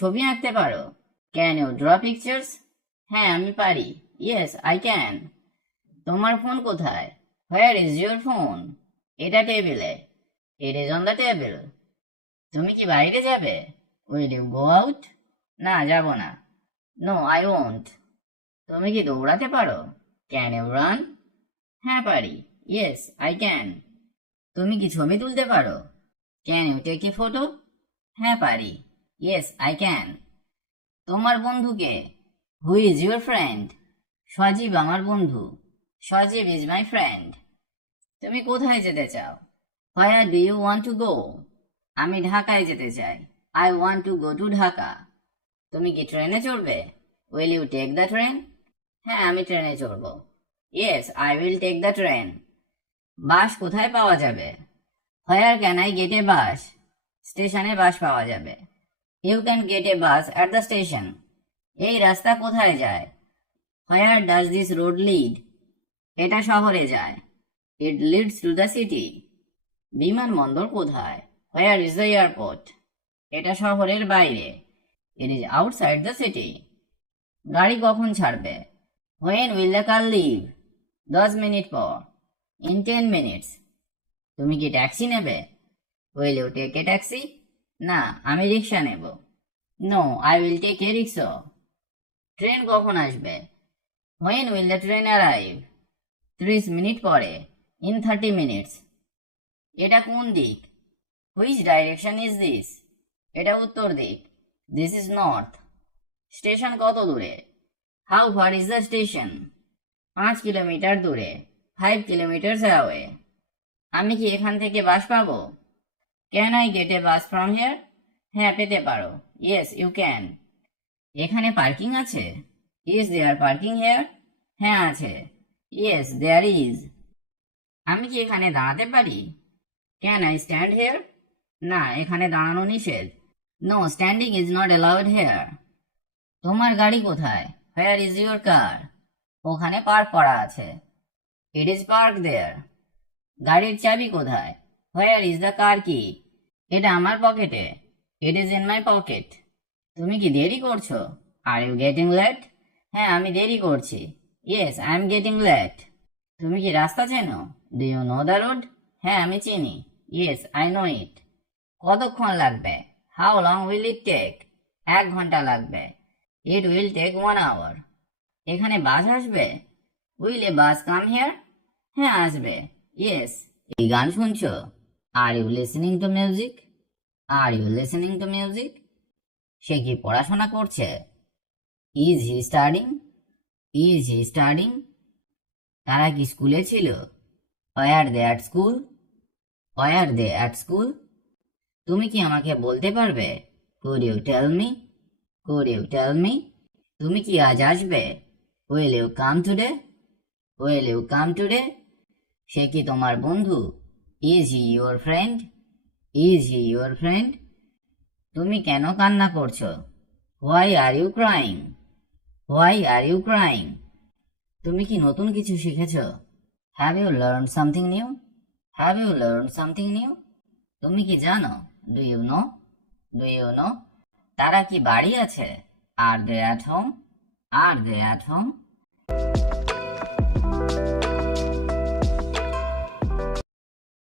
ছবি আঁকতে পারো? Can you draw pictures? হ্যাঁ আমি পারি। Yes I can. তোমার ফোন কোথায়? Where is your phone? এটা টেবিলে। It is on the table. তুমি কি বাইরে যাবে? Will you go out? না যাব না। No I won't. তুমি কি দৌড়াতে পারো? Can you run? হ্যাঁ পারি। Yes I can. তুমি কি ছবি তুলতে পারো? Can you take a photo? হ্যাঁ পারি। Yes I can. তোমার বন্ধুকে? হু ইজ ইউর ফ্রেন্ড? সজীব আমার বন্ধু। Sajib is my friend. তুমি কোথায় যেতে চাও? Where do you want to go? আমি ঢাকায় যেতে চাই। I want to go to Dhaka. তুমি কি ট্রেনে চড়বে? Will you take the train? হ্যাঁ আমি ট্রেনে চড়ব। Yes I will take the train. Bus কোথায় পাওয়া যাবে? Where can I get a bus? স্টেশনে বাস পাওয়া যাবে। You can get a bus at the station. এই রাস্তা কোথায় যায়? Where does this road lead? এটা শহরে যায়। It leads to the city. বিমানবন্দর কোথায়? Where is the airport? এটা শহরের বাইরে। It is outside the city. গাড়ি কখন ছাড়বে? When will the car leave? 10 minute পর। In 10 minutes. তুমি কি ট্যাক্সি নেবে? Will you take a taxi? না আমি রিক্সা নেব। No I will take a rickshaw. Train কখন আসবে? When will the train arrive? 30 minute পরে। In 30 minutes. এটা কোন দিক? Which direction is this? এটা উত্তর দিক। This is north. স্টেশন কত দূরে? How far is the station? 5 kilometre দূরে। 5 কিলোমিটার্স অ্যাওয়ে। আমি কি এখান থেকে বাস পাবো? Can I get a bus from here? হ্যাঁ পেতে পারো। Yes you can. এখানে পার্কিং আছে? Is there parking here? হ্যাঁ আছে। Yes there is. আমি কি এখানে দাঁড়াতে পারি? Can I stand here? না এখানে দাঁড়ানো নিষেধ। No standing is not allowed here. তোমার গাড়ি কোথায়? Where is your car? ওখানে পার্ক করা আছে। It is park there. গাড়ির চাবি কোথায়? হোয়ার ইজ দ্য কার কি? এটা আমার পকেটে। It is in my pocket. তুমি কি দেরি করছো? Are you getting late? হ্যাঁ আমি দেরি করছি। Yes I am getting late. তুমি কি রাস্তা চেনো? Do you know the road? হ্যাঁ আমি চিনি। Yes I know it. কতক্ষণ লাগবে? How long will it take? 1 ঘন্টা লাগবে। It will take 1 hour. এখানে বাস আসবে? Will a bus come here? হ্যাঁ আসবে। ইয়েস। এই গান শুনছো? Are you listening to music? Are you listening to music? সে কি পড়াশোনা করছে? Is he studying? Is he studying? তারা কি স্কুলে ছিল? War they at school? War they at school? তুমি কি আমাকে বলতে পারবে? Could you tell me? Could you tell me? তুমি কি আজ আসবে? Will you come today? Will you come today? সে কি তোমার বন্ধু? Is he your friend? Is he your friend? তুমি কেন কান্না করছো? Why are you crying? Why are you crying? তুমি কি নতুন কিছু শিখেছো? Have you learn something new? Have you learn something new? তুমি কি জানো? Do you know? Do you know? তারা কি বাড়ি আছে? Are they at home? Are they at home?